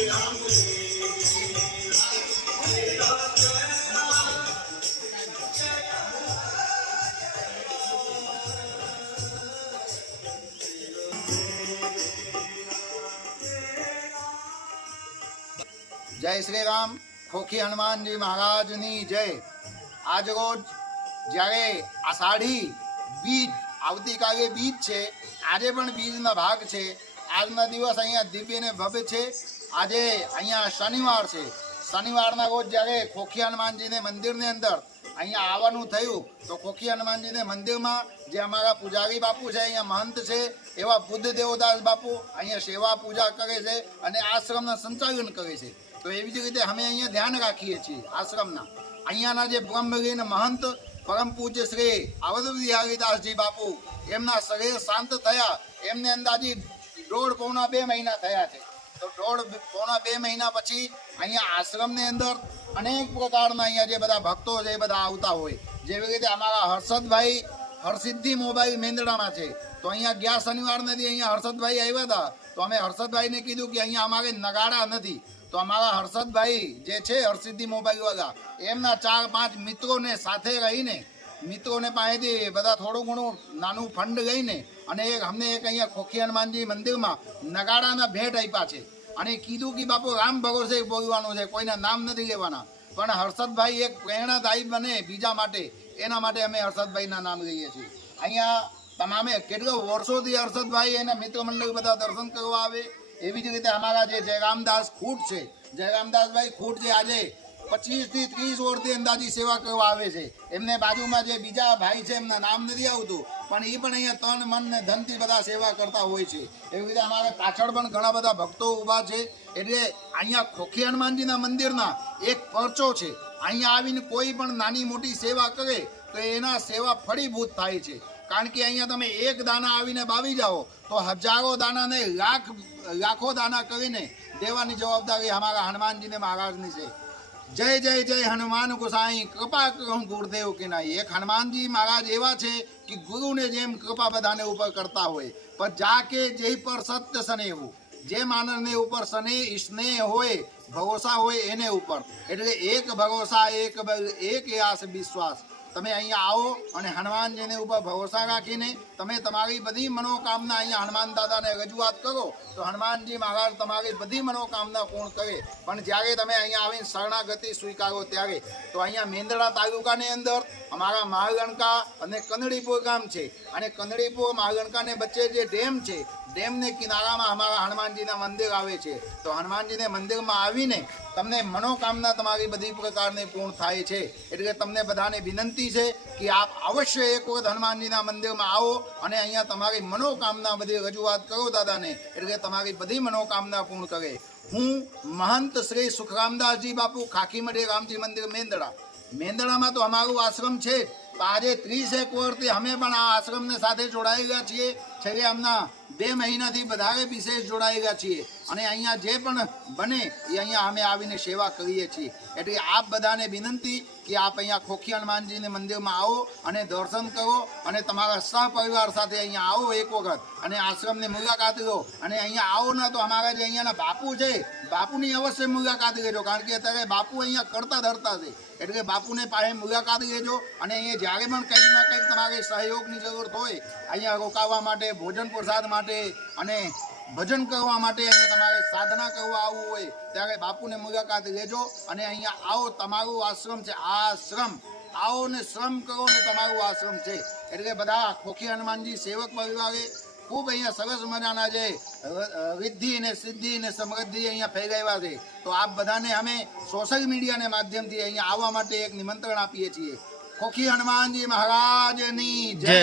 જય શ્રી રામ ખોખી હનુમાનજી મહારાજની જય આજ રોજ જ્યારે આષાઢી બીજ આવતીકાલે બીજ છે આજે પણ બીજના ભાગ છે આજના દિવસ અહીંયા દિવ્ય ભવ્ય છે. આજે અહીંયા શનિવાર છે. શનિવારના રોજ જ્યારે ખોખી હનુમાનજીને મંદિરની અંદર અહીંયા આવવાનું થયું, તો ખોખી હનુમાનજીને મંદિરમાં જે અમારા પૂજારી બાપુ છે, અહીંયા મહંત છે, એવા બુદ્ધ દેવદાસ બાપુ અહીંયા સેવા પૂજા કરે છે અને આશ્રમના સંચાલન કરે છે. તો એવી જ રીતે અમે અહીંયા ધ્યાન રાખીએ છીએ આશ્રમના. અહીંયાના જે બ્રહ્મગીન મહંત પરમ પૂજ્ય શ્રી અવધ વિહારીદાસજી બાપુ, એમના શરીર શાંત થયા. એમને અંદાજી દોઢ પોણા બે મહિના થયા છે. તો દોઢ પોણા બે મહિના પછી અહીંયા આશ્રમની અંદર અનેક પ્રકારના અહીંયા જે બધા ભક્તો છે એ બધા આવતા હોય. જેવી રીતે અમારા હર્ષદભાઈ, હરસિદ્ધિ મોબાઈલ મેંદડામાં છે. તો અહીંયા ગયા શનિવાર નથી અહીંયા હર્ષદભાઈ આવ્યા હતા. તો અમે હર્ષદભાઈને કીધું કે અહીંયા અમારે નગાડા નથી. તો અમારા હર્ષદભાઈ જે છે હરસિદ્ધિ મોબાઈલ વાળા એમના ચાર પાંચ મિત્રોને સાથે રહીને મિત્રોને પાસેથી બધા થોડું ઘણું નાનું ફંડ લઈને અને એક અમને એક અહીંયા ખોખી હનુમાનજી મંદિરમાં નગાડાના ભેટ આપ્યા છે. અને કીધું કે બાપુ રામ ભરોસે બોલવાનું છે, કોઈના નામ નથી લેવાના. પણ હર્ષદભાઈ એક પ્રેરણાદાયી બને બીજા માટે, એના માટે અમે હર્ષદભાઈના નામ લઈએ છીએ. અહીંયા તમામે કેટલો વર્ષોથી હર્ષદભાઈ એના મિત્ર મંડળ બધા દર્શન કરવા આવે? એવી જ રીતે અમારા જે જયરામદાસ ખૂટ છે, જયરામદાસભાઈ ખૂટ જે આજે પચીસથી ત્રીસ ઓરથી અંદાજી સેવા કરવા આવે છે. એમને બાજુમાં જે બીજા ભાઈ છે, એમના નામ નથી આવતું, પણ એ પણ અહીંયા તન, મન ને ધનથી બધા સેવા કરતા હોય છે. એવી રીતે અમારે પાછળ પણ ઘણા બધા ભક્તો ઊભા છે. એટલે અહીંયા ખોખી હનુમાનજીના મંદિરના એક પરચો છે. અહીંયા આવીને કોઈ પણ નાની મોટી સેવા કરે, તો એના સેવા ફળીભૂત થાય છે. કારણ કે અહીંયા તમે એક દાના આવીને બાવી જાઓ, તો હજારો દાનાને લાખ, લાખો દાના કરીને દેવાની જવાબદારી અમારા હનુમાનજીને મહારાજની છે. જય જય જય હનુમાન ગોસાઈ. કૃપા કહું ગુરુદેવ કે નહીં એક હનુમાનજી મહારાજ એવા છે કે ગુરુને જેમ કૃપા બધાને ઉપર કરતા હોય. પણ જાકે જે પર સત્ય સનેવું જે માનવને ઉપર સ્નેહ સ્નેહ હોય, ભરોસા હોય એને ઉપર. એટલે એક ભરોસા, એક એક આસ, વિશ્વાસ. તમે અહીંયા આવો અને હનુમાનજીને ઉપર ભરોસા રાખીને તમે તમારી બધી મનોકામના અહીંયા હનુમાન દાદાને રજૂઆત કરો, તો હનુમાનજી મહારાજ તમારી બધી મનોકામના પૂર્ણ કરે. પણ જ્યારે તમે અહીંયા આવીને શરણાગતિ સ્વીકારો ત્યારે, તો અહીંયા મેંદડા તાલુકાની અંદર અમારા મહાગણકા અને કંદડીપુર ગામ છે. અને કંદડીપુર મહાગણકાને વચ્ચે જે ડેમ છે, ડેમને કિનારામાં અમારા હનુમાનજીના મંદિર આવે છે. તો હનુમાનજીને મંદિરમાં આવીને તમને મનોકામના તમારી બધી પ્રકારની પૂર્ણ થાય છે. એટલે તમને બધાને વિનંતી છે કે આપ અવશ્ય એક વખત હનુમાનજીના મંદિરમાં આવો અને અહીંયા તમારી મનોકામના બધી રજૂઆત કરો દાદાને. એટલે તમારી બધી મનોકામના પૂર્ણ કરે. હું મહંત શ્રી સુખરામદાસજી બાપુ ખાખીમઢી રામજી મંદિર મેંદડા. મેંદડામાં તો અમારું આશ્રમ છે. તો આજે ત્રીસ એક વર્ષથી અમે પણ આ આશ્રમને સાથે જોડાયેલા છીએ. છેલ્લે હમણાં બે મહિનાથી વધારે વિશેષ જોડાયેલા છીએ. અને અહીંયા જે પણ બને એ અહીંયા અમે આવીને સેવા કરીએ છીએ. એટલે આપ બધાને વિનંતી કે આપ અહીંયા ખોખી હનુમાનજીને મંદિરમાં આવો અને દર્શન કરો અને તમારા સહપરિવાર સાથે અહીંયા આવો એક વખત અને આશ્રમની મુલાકાત લો. અને અહીંયા આવો ને તો અમારા જે અહીંયાના બાપુ છે, બાપુની અવશ્ય મુલાકાત લેજો, કારણ કે અત્યારે બાપુ અહીંયા કરતા ધરતા છે. એટલે બાપુને પાસે મુલાકાત લેજો અને અહીંયા જ્યારે પણ કંઈક ના કંઈક તમારે સહયોગની જરૂર હોય, અહીંયા રોકાવા માટે, ભોજન પ્રસાદ માટે અને ભજન કરવા માટે અહીંયા તમારે સાધના કરવા આવવું હોય ત્યારે બાપુને મુલાકાત લેજો અને અહીંયા આવો, તમારું આશ્રમ છે આ આશ્રમ. આવો ને શ્રમ કરો ને તમારું આશ્રમ છે. એટલે બધા ખોખી હનુમાનજી સેવક પરિવારે ખૂબ અહીંયા સરસ મજાના જે વૃદ્ધિ અને સિદ્ધિ ને સમૃદ્ધિ અહીંયા ફેલાવ્યા છે. તો આપ બધાને અમે સોશિયલ મીડિયાને માધ્યમથી અહીંયા આવવા માટે એક નિમંત્રણ આપીએ છીએ. ખોખી હનુમાનજી મહારાજની જય.